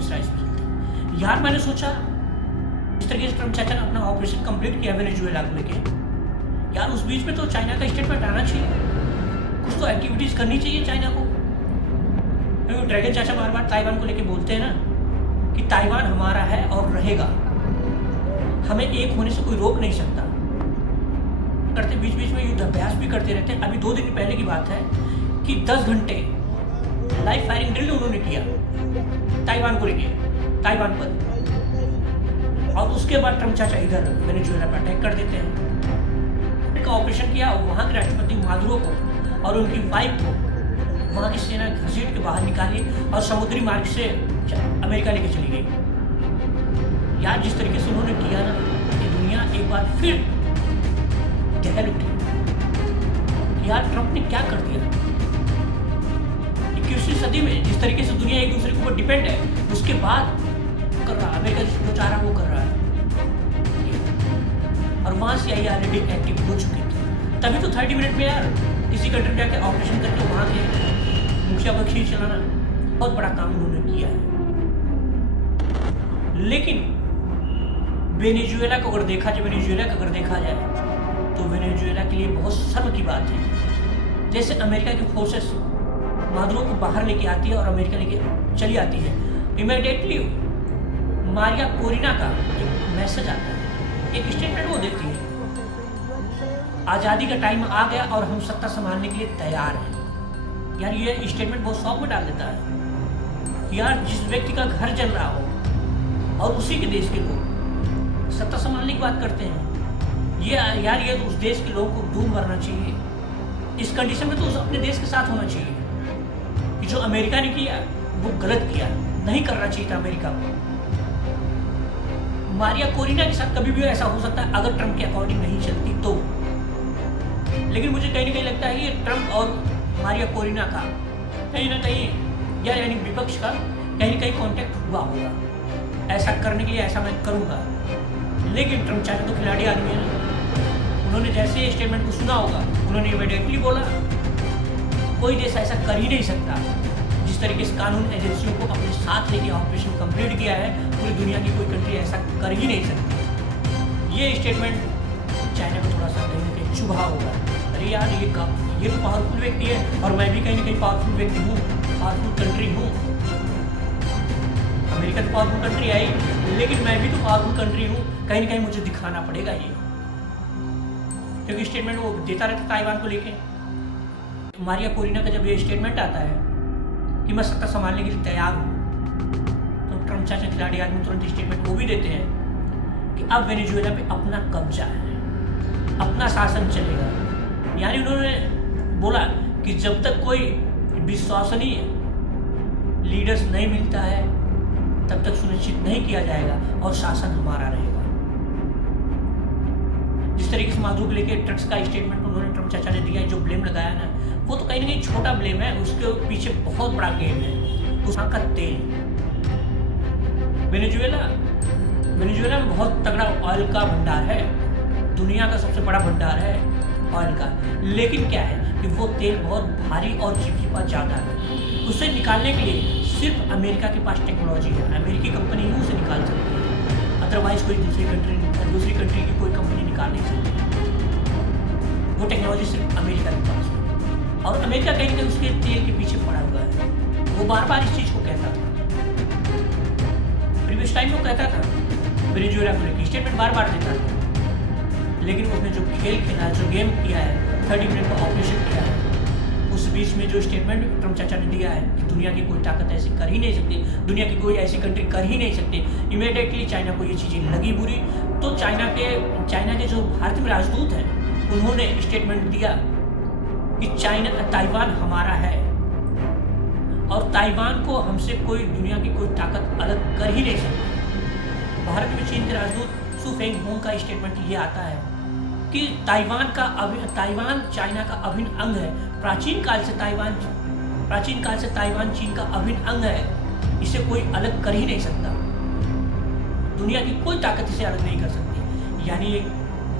Missiles पे चलते हैं। यार मैंने सोचा इस तरीके से ट्रम्प चाचा ने अपना ऑपरेशन कंप्लीट किया वेनेजुएला को लेके, यार उस बीच में तो चाइना का स्टेटमेंट आना चाहिए, कुछ तो एक्टिविटीज़ करनी चाहिए चाइना को। क्योंकि ड्रैगन चाचा बार बार ताइवान को लेके बोलते हैं ना कि ताइवान हमारा है और रहेगा, हमें एक होने से कोई रोक नहीं सकता। करते बीच बीच में युद्ध अभ्यास भी करते रहते हैं। अभी 2 दिन पहले की बात है कि 10 घंटे लाइव फायरिंग ड्रिल उन्होंने किया ताइवान को लेके, ताइवान पर, और उसके बाद ट्रम्प चाचा इधर वेनेजुएला पर अटैक कर देते हैं। का ऑपरेशन किया, वहाँ के राष्ट्रपति मादुरो को और उनकी वाइफ को वहाँ की सेना घसीट के बाहर निकाली और समुद्री मार्ग से अमेरिका लेके चली गई। यार जिस तरीके से उन्होंने किया ना, ये दुनिया एक बार फिर दहल उठी। यार ट्रम्प ने क्या कर दिया 21वीं सदी में, जिस तरीके से दुनिया एक दूसरे के ऊपर डिपेंड है, उसके बाद कर रहा अमेरिका जो चाह रहा वो कर रहा है। और वहाँ से आई ऑलरेडी एक्टिव हो चुकी थी। तभी तो 30 मिनट में यार किसी कंट्री में जाके ऑपरेशन करके वहाँ के मुखिया को खींच चलाना, बहुत बड़ा काम उन्होंने किया है। लेकिन वेनेजुएला को अगर देखा जाए तो वेनेजुएला के लिए बहुत शर्म की बात है। जैसे अमेरिका की फोर्सेस मादुरो को बाहर लेके आती है और अमेरिका लेके चली आती है, इमीडिएटली मारिया कोरिना का एक मैसेज आता है, एक स्टेटमेंट वो देती है, आज़ादी का टाइम आ गया और हम सत्ता संभालने के लिए तैयार हैं। यार ये स्टेटमेंट बहुत शौक में डाल देता है। यार जिस व्यक्ति का घर जल रहा हो और उसी के देश के लोग सत्ता संभालने की बात करते हैं, ये तो उस देश के लोगों को डूब मरना चाहिए। इस कंडीशन में तो उस अपने देश के साथ होना चाहिए कि जो अमेरिका ने किया वो गलत किया, नहीं करना चाहिए था अमेरिका को। मारिया कोरिना के साथ कभी भी ऐसा हो सकता है अगर ट्रम्प के अकॉर्डिंग नहीं चलती तो। लेकिन मुझे कहीं ना कहीं लगता है ये ट्रम्प और मारिया कोरिना का कहीं ना कहीं यानी विपक्ष का कहीं ना कहीं कॉन्टेक्ट हुआ होगा, ऐसा करने के लिए ऐसा मैं करूँगा। लेकिन ट्रम्प चाचा तो खिलाड़ी आदमी है, उन्होंने जैसे स्टेटमेंट को सुना होगा उन्होंने इमीडिएटली बोला। कोई देश ऐसा कर ही नहीं सकता जिस तरीके से कानून एजेंसियों को अपने साथ लेके ऑपरेशन कंप्लीट किया है, पूरी दुनिया की कोई कंट्री ऐसा कर ही नहीं सकती। ये स्टेटमेंट चाइना को थोड़ा सा कहीं ना कहीं चुभा होगा, अरे यार ये तो पावरफुल व्यक्ति है और मैं भी कहीं ना कहीं पावरफुल व्यक्ति हूँ, पावरफुल कंट्री हूँ। अमेरिका तो पावरफुल कंट्री आई, लेकिन मैं भी तो पावरफुल कंट्री हूँ, कहीं ना कहीं मुझे दिखाना पड़ेगा ये, क्योंकि स्टेटमेंट वो देता रहता ताइवान को लेके। मारिया कोरिना का जब ये स्टेटमेंट आता है कि मैं सत्ता संभालने के लिए तैयार हूँ, तो ट्रम्प चाचा खिलाड़ी आदमी तुरंत स्टेटमेंट वो भी देते हैं कि अब वेनेजुएला पे अपना कब्जा है, अपना शासन चलेगा। यानी उन्होंने बोला कि जब तक कोई विश्वसनीय लीडर्स नहीं मिलता है तब तक सुनिश्चित नहीं किया जाएगा और शासन हमारा रहेगा। जिस तरीके से मादुरो को लेके ट्रक्स का स्टेटमेंट उन्होंने ट्रम्प चाचा ने दिया, जो ब्लेम लगाया ना, वो तो कहीं ना कहीं छोटा ब्लेम है, उसके पीछे बहुत बड़ा गेम है। वहाँ का तेल, वेनेजुएला में बहुत तगड़ा ऑयल का भंडार है, दुनिया का सबसे बड़ा भंडार है ऑयल का। लेकिन क्या है कि वो तेल बहुत भारी और चिपचिपा ज़्यादा है, उसे निकालने के लिए सिर्फ अमेरिका के पास टेक्नोलॉजी है, अमेरिकी कंपनी ही उसे निकाल सकती है, अदरवाइज कोई दूसरी कंट्री की कोई कंपनी निकाल नहीं सकती। वो टेक्नोलॉजी सिर्फ अमेरिका के पास है और अमेरिका कहीं ना कहीं उसके तेल के पीछे पड़ा हुआ है। वो बार बार इस चीज़ को कहता था, प्रीवियस टाइम में कहता था, वेनेजुएला को लेकर स्टेटमेंट बार बार देता था, लेकिन उसने जो खेल खेला है, जो गेम किया है, 30 मिनट का ऑपरेशन किया है, उस बीच में जो स्टेटमेंट ट्रम्प चाचा ने दिया है कि दुनिया की कोई ताकत ऐसी कर ही नहीं सकती, दुनिया की कोई ऐसी कंट्री कर ही नहीं सकती। इमीडिएटली चाइना को ये चीज़ें लगी बुरी, तो चाइना के जो भारत में राजदूत हैं उन्होंने स्टेटमेंट दिया कि ताइवान हमारा है और ताइवान को हमसे कोई दुनिया की कोई ताकत अलग कर ही नहीं सकती। भारत में चीन के राजदूत सु फेंगहोंग का स्टेटमेंट ये आता है कि ताइवान चाइना का अभिन्न अंग है, प्राचीन काल से ताइवान चीन का अभिन्न अंग है, इसे कोई अलग कर ही नहीं सकता, दुनिया की कोई ताकत इसे अलग नहीं कर सकती। यानी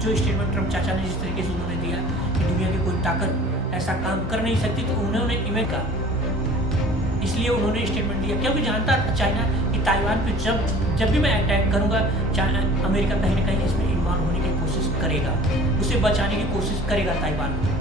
जो स्टेटमेंट ट्रम्प चाचा ने जिस तरीके से उन्होंने दिया कि दुनिया की कोई ताकत ऐसा काम कर नहीं सकती, तो उन्होंने इमेज का इसलिए उन्होंने स्टेटमेंट दिया, क्योंकि जानता था चाइना कि कि ताइवान पे जब भी मैं अटैक करूँगा, अमेरिका कहीं ना कहीं इसमें इन्वॉल्व होने की कोशिश करेगा, उसे बचाने की कोशिश करेगा ताइवान को।